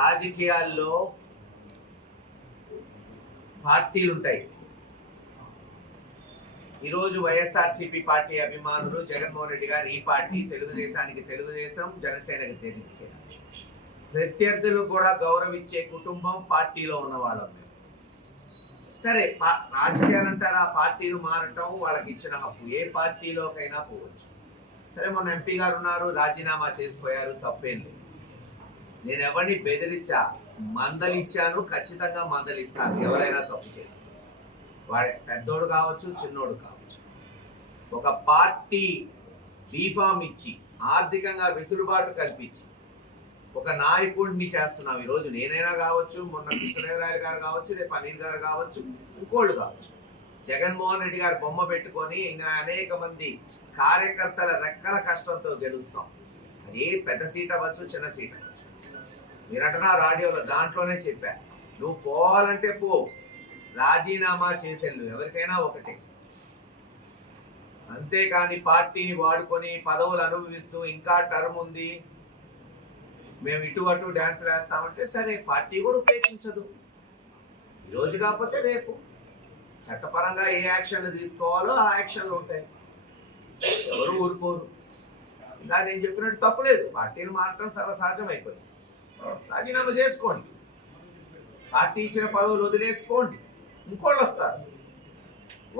రాజకీయాల్లో పార్టీలు ఉంటాయి ఈరోజు వైఎస్ఆర్సీపీ పార్టీ అభిమానులు జగన్మోహన్ రెడ్డి గారు ఈ పార్టీ తెలుగుదేశానికి తెలుగుదేశం జనసేనకి తెలుగుదేశం. ప్రత్యర్థులు కూడా గౌరవించే కుటుంబం పార్టీలో ఉన్న వాళ్ళం సరే రాజకీయాలు అంటారు ఆ పార్టీలు మారటం వాళ్ళకి ఇచ్చిన హక్కు. ఏ పార్టీలోకైనా పోవచ్చు. సరే మొన్న ఎంపీ గారు ఉన్నారు రాజీనామా చేసిపోయారు తప్పేం లేదు. నేను ఎవరిని బెదిరించా? మందలిచ్చాను ఖచ్చితంగా మందలిస్తాను. ఎవరైనా తప్పు చేస్తే. వాడు పెద్దోడు కావచ్చు చిన్నోడు కావచ్చు. ఒక పార్టీ బీఫామ్ ఇచ్చి ఆర్థికంగా వెసులుబాటు కల్పించి ఒక నాయకుడిని చేస్తున్నాం ఈరోజు. నేనైనా కావచ్చు మొన్న కృష్ణదేవరాయలు గారు కావచ్చు రేపు అనిల్ గారు కావచ్చు ఇంకోళ్ళు కావచ్చు. జగన్మోహన్ రెడ్డి గారు బొమ్మ పెట్టుకొని ఇంకా అనేక మంది కార్యకర్తల రెక్కల కష్టంతో గెలుస్తాం. అది పెద్ద సీట్ అవ్వచ్చు చిన్న సీట్ అవ్వచ్చు. నిరటనా రాడియోలో దాంట్లోనే చెప్పా. నువ్వు పోవాలంటే పో. రాజీనామా చేసేళ్ళు ఎవరికైనా ఒకటే. అంతేకాని పార్టీని వాడుకొని పదవులు అనుభవిస్తూ ఇంకా టర్మ్ ఉంది. మేము ఇటు అటు డ్యాన్స్ వేస్తామంటే సరే పార్టీ కూడా ఉపేక్షించదు. ఈరోజు కాకపోతే రేపు. చట్టపరంగా ఏ యాక్షన్లు తీసుకోవాలో ఆ యాక్షన్లు ఉంటాయి. ఎవరు ఊరుకోరు. ఇంకా నేను చెప్పినట్టు తప్పులేదు. పార్టీని మారటం సర్వసహజం అయిపోయింది. రాజీనామా చేసుకోండి. పార్టీ ఇచ్చిన పదవులు వదిలేసుకోండి. ఇంకోళ్ళు వస్తారు.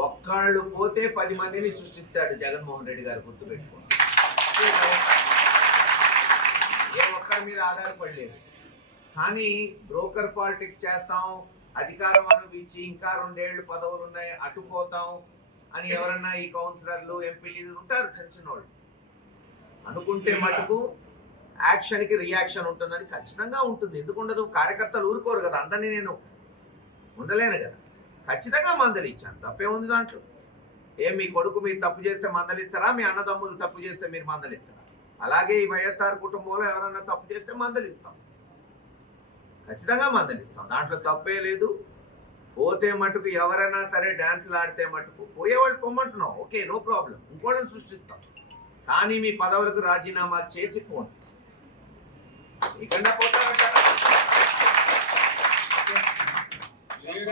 ఒక్కళ్ళు పోతే పది మందిని సృష్టిస్తాడు జగన్మోహన్ రెడ్డి గారు గుర్తుపెట్టుకోండి ఏ ఒక్కరి మీద ఆధారపడలేదు. కానీ బ్రోకర్ పాలిటిక్స్ చేస్తాం అధికారం అనుభవించి ఇంకా రెండేళ్ళు పదవులు ఉన్నాయి అటుపోతాం అని ఎవరన్నా ఈ కౌన్సిలర్లు ఎంపీటీలు ఉంటారు చిన్న చిన్న వాళ్ళు అనుకుంటే మటుకు యాక్షన్కి రియాక్షన్ ఉంటుందని ఖచ్చితంగా ఉంటుంది. ఎందుకు ఉండదు కార్యకర్తలు ఊరుకోరు కదా. అందరినీ నేను ఉండలేను కదా. ఖచ్చితంగా మందలిచ్చాను తప్పే ఉంది దాంట్లో. ఏం మీ కొడుకు మీరు తప్పు చేస్తే మందలిస్తారా మీ అన్నదమ్ములు తప్పు చేస్తే మీరు మందలిస్తారా అలాగే ఈ వైఎస్ఆర్ కుటుంబంలో ఎవరన్నా తప్పు చేస్తే మందలిస్తాం ఖచ్చితంగా మందలిస్తాం దాంట్లో తప్పే లేదు. పోతే మటుకు ఎవరైనా సరే డ్యాన్సులు ఆడితే మటుకు పోయేవాళ్ళు పొమ్మంటున్నాం. Okay no problem. ఇంకోళ్ళని సృష్టిస్తాం. కానీ మీ పదవులకు రాజీనామా చేసి పోండి. Y que pues.